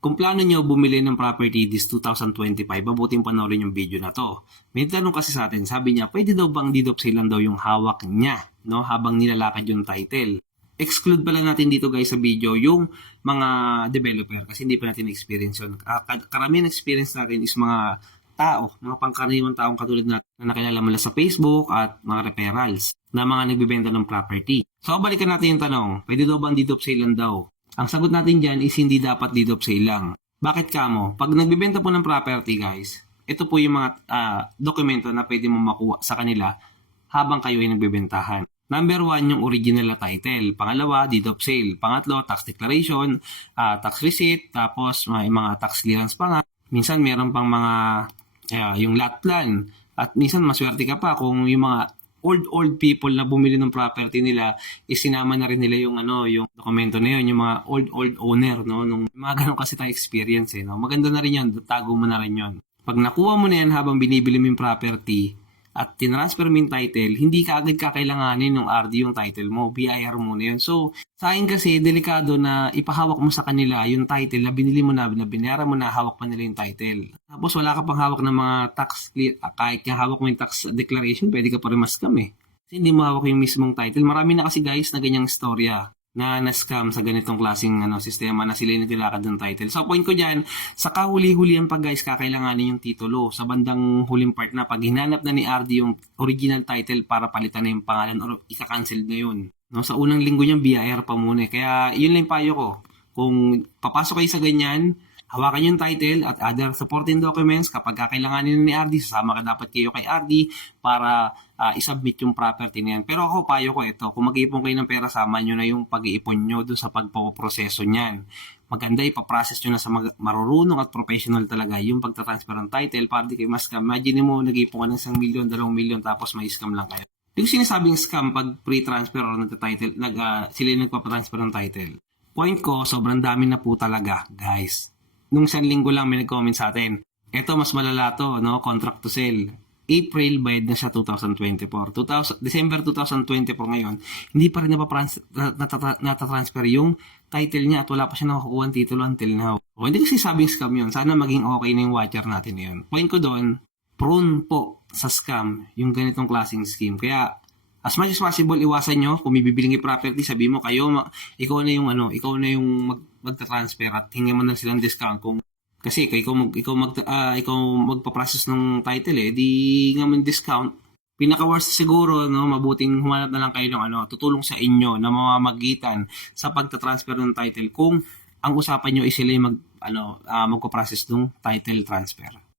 Kung plano nyo bumili ng property this 2025, mabuting panoorin yung video na to. May tanong kasi sa atin, sabi niya, pwede daw bang deed of sale lang daw yung hawak niya, no, habang nilalakad yung title. Exclude pala natin dito guys sa video yung mga developer kasi hindi pa natin experience yun. Ka- Karamihan experience natin is mga tao, mga pangkaraniwang taong katulad natin na nakilala mula sa Facebook at mga referrals na mga nagbibenta ng property. So, balikan natin yung tanong, pwede daw bang deed of sale lang daw? Ang sagot natin dyan is hindi dapat deed of sale lang. Bakit kamo? Pag nagbibenta po ng property guys, ito po yung mga ah, dokumento na pwede mo makuha sa kanila habang kayo ay nagbebentahan. Number one, yung original na title. Pangalawa, deed of sale. Pangatlo, tax declaration, ah, tax receipt, tapos may mga tax clearance pa nga. Minsan meron pang mga ah, yung lot plan. At minsan maswerte ka pa kung yung mga old old people na bumili ng property nila isinama na rin nila yung ano yung dokumento na yun yung mga old old owner no? Nung mga ganun kasi tayong experience eh no? Maganda na rin yun tago mo na rin yun. Pag nakuha mo na yan habang binibili mo yung property at tinransfer mo yung title, hindi ka agad kakailanganin ng RD yung title mo, BIR mo na yun. So, sa akin kasi, delikado na ipahawak mo sa kanila yung title na binili mo na, na binayaran mo na, hawak pa nila yung title. Tapos wala ka pang hawak ng mga tax, ah, kahit yung hawak mo yung tax declaration, pwede ka pa rin mascam eh. Kasi hindi mo hawak yung mismong title. Marami na kasi guys na ganyang istorya na na-scam sa ganitong klaseng ano, sistema na sila yung naglalakad ng title. So, point ko dyan, sa kahuli-hulihan pa guys, kakailanganin yung titulo. Sa bandang huling part na, pag hinanap na ni RD yung original title para palitan na yung pangalan or ika-cancel na yun. No, sa unang linggo niyan, BIR pa muna. eh. Kaya, yun lang yung payo ko. Kung papasok kayo sa ganyan, hawakan yung title at other supporting documents. Kapag kakailanganin ni RD, sasama ka dapat kayo kay RD para ah, isubmit yung property na yan. Pero ako, payo ko ito. Kung mag-iipon kayo ng pera, sama nyo na yung pag-iipon nyo dun sa pagpoproseso niyan. Maganda ipaprocess nyo na sa mag- marurunong at professional talaga yung pagtatransfer ng title para di kayo mas scam. Imagine mo, nag-iipon ka ng isang milyon, dalawang milyon, tapos may scam lang kayo. Yung sinasabing scam pag pre-transfer or nagta-title, nag, ah, sila yung nagpapatransfer ng title. Point ko, sobrang dami na po talaga, guys. Nung isang linggo lang may nag-comment sa atin. Ito, mas malala to, no? Contract to sell. April, bayad na siya 2024. 2000, December 2024 ngayon, hindi pa rin natatransfer yung title niya at wala pa siya nakakuha ng titulo until now. O, hindi kasi sabing scam yun. Sana maging okay na yung watcher natin na yun. Point ko doon, prone po sa scam yung ganitong klaseng scheme. Kaya, as much as possible, iwasan nyo. Kung may bibiling property, sabi mo, kayo, ma- ikaw na yung ano, ikaw na yung mag, magta-transfer at hingin mo na silang discount kung kasi kung ikaw mag ikaw mag ah, ikaw magpa-process ng title eh, di nga man discount. Pinaka worst siguro no, mabuting humanap na lang kayo ng ano, tutulong sa inyo na mamamagitan sa pagta-transfer ng title kung ang usapan nyo is sila yung mag ano, ah, magpo-process ng title transfer.